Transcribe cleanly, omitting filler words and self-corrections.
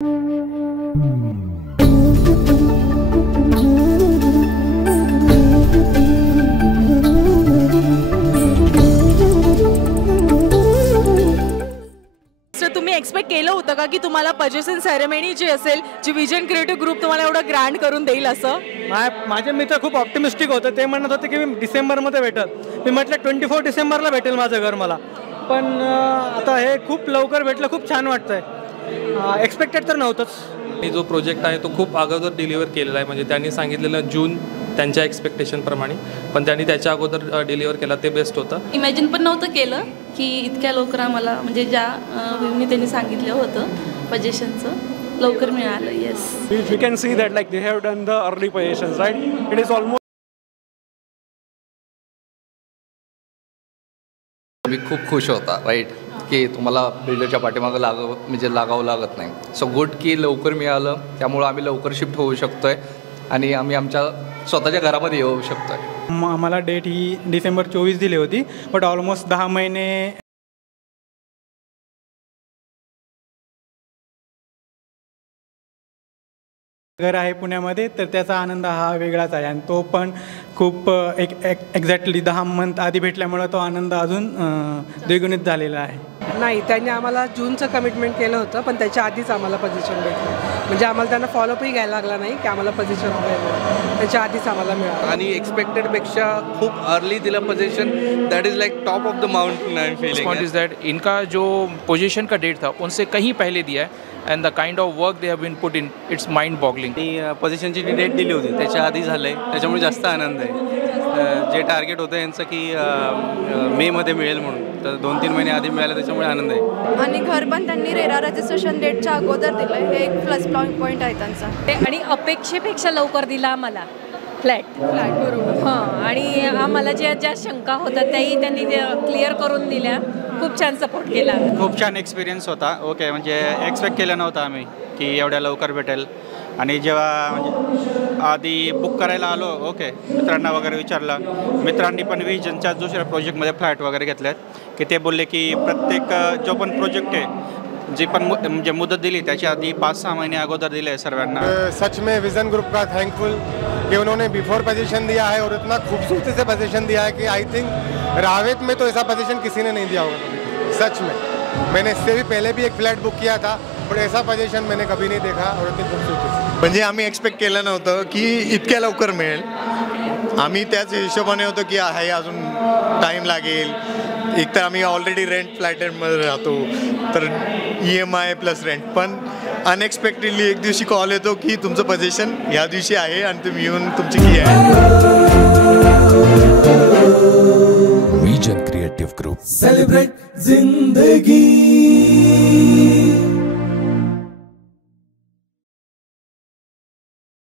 तुम्ही एक्सपेक्ट केलं होतं का की तुम्हाला पोजीशन सेरेमनी जी असेल, जी विजन क्रिएटिव्ह ग्रुप तुम्हाला एवढं ग्रँड करून देईल असं? माझे मित्र खूप ऑप्टिमिस्टिक होते. ते म्हणत होते की मी डिसेंबरमध्ये भेटेल. मी म्हटलं 24 डिसेंबरला भेटेल माझं घर मला. पण आता हे खूप लवकर भेटलं, खूप छान वाटतंय. एक्सपेक्टेड तर नव्हतंच. आणि जो प्रोजेक्ट आहे तो खूप अगोदर डिलिव्हर केलेला आहे. म्हणजे त्यांनी सांगितलेलं जून त्यांच्या एक्सपेक्टेशनप्रमाणे, पण त्यांनी त्याच्या अगोदर डिलिव्हर केला, ते बेस्ट होतं. इमॅजिन पण नव्हतं केलं की इतक्या लवकर आम्हाला, म्हणजे ज्या त्यांनी सांगितलं होतं पोझिशनचं, लवकर मिळालं. Yes, we can see that like they have done the early positions, right? It is almost. मी खूप खुश होता, राईट, की तुम्हाला बिल्डरच्या पाठीमागं लागावं लागत नाही. सो गुड की लवकर मिळालं, त्यामुळं आम्ही लवकर शिफ्ट होऊ शकतोय आणि आम्ही आमच्या स्वतःच्या घरामध्ये येऊ शकतोय. आम्हाला डेट ही डिसेंबर 24 दिली होती, बट ऑलमोस्ट 10 महिने घर आहे पुण्यामध्ये, तर त्याचा आनंद हा वेगळाच आहे. आणि तो पण खूप एक्झॅक्टली 10 मंथ आधी भेटल्यामुळं तो आनंद अजून द्विगुणित झालेला आहे. नाही, त्यांनी आम्हाला जूनचं कमिटमेंट केलं होतं, पण त्याच्या आधीच आम्हाला पोझिशन भेटलं. म्हणजे आम्हाला त्यांना फॉलोअपही घ्यायला लागला नाही की आम्हाला पोझिशन मिळालं, त्याच्या आधीच आम्हाला मिळालं. आणि एक्सपेक्टेडपेक्षा खूप अर्ली दिलं position. That is like top of the mountain. I am feeling point is that इनका जो पोजीशन का डेट था उनसे कहीं पहले दिया है, and the kind of work they have been put in, it's mind boggling. पोझिशनची जी डेट दिली होती त्याच्या आधी झालं आहे, त्याच्यामुळे जास्त आनंद आहे. जे टार्गेट होतं यांचं की मेमध्ये मिळेल म्हणून, तर 2-3 महिने आधी मिळालं, त्याच्यामुळे आनंद आहे. आणि घर पण त्यांनी रेरा रजिस्ट्रेशन डेटच्या अगोदर दिलं आहे, हे एक प्लस पॉईंट आहे त्यांचा. आणि अपेक्षेपेक्षा लवकर दिला आम्हाला फ्लॅट. बरोबर. हां, आणि आम्हाला ज्या शंका होत्या त्याही त्यांनी क्लिअर करून दिल्या. खूप छान सपोर्ट केला. खूप छान एक्सपिरियन्स होता. ओके, म्हणजे एक्सपेक्ट केलं नव्हतं आम्ही की एवढ्या लवकर भेटेल. आणि जेव्हा म्हणजे आधी बुक करायला आलो, ओके, मित्रांना वगैरे विचारलं. मित्रांनी पण विजनच्या दुसऱ्या प्रोजेक्टमध्ये फ्लॅट वगैरे घेतले आहेत, की ते बोलले की प्रत्येक जो पण प्रोजेक्ट आहे, जी पण म्हणजे मुदत दिली त्याच्या आधी 5-6 महीने अगोदर दिले सर्वांना. सच में विजन ग्रुप का थैंकफुल कि उन्होंने बिफोर पोजीशन दिया है और इतना खूबसूरती से पोजीशन दिया है कि आई थिंक रावेत में तो ऐसा पोजीशन किसी ने नहीं दिया होगा. सच में मैंने इससे भी पहले भी एक फ्लैट बुक किया था, पण ऐसा पोजीशन मैंने कभी नहीं देखा और इतनी खूबसूरती से. म्हणजे आम्ही एक्सपेक्ट केलं नव्हतं की इतक्या लवकर मिळेल. आम्ही त्याच हिशोबाने होतो की आहे अजून टाईम लागेल. एक तर आम्ही ऑलरेडी रेंट फ्लॅटमध्ये राहतो, तर EMI प्लस रेंट. पण अनएक्सपेक्टेडली एक दिवशी कॉल येतो की तुमचं पोझिशन ह्या दिवशी आहे आणि तुम्ही येऊन तुमची की आहे. विजन क्रिएटिव्ह ग्रुप, सेलिब्रेट जिंदगी.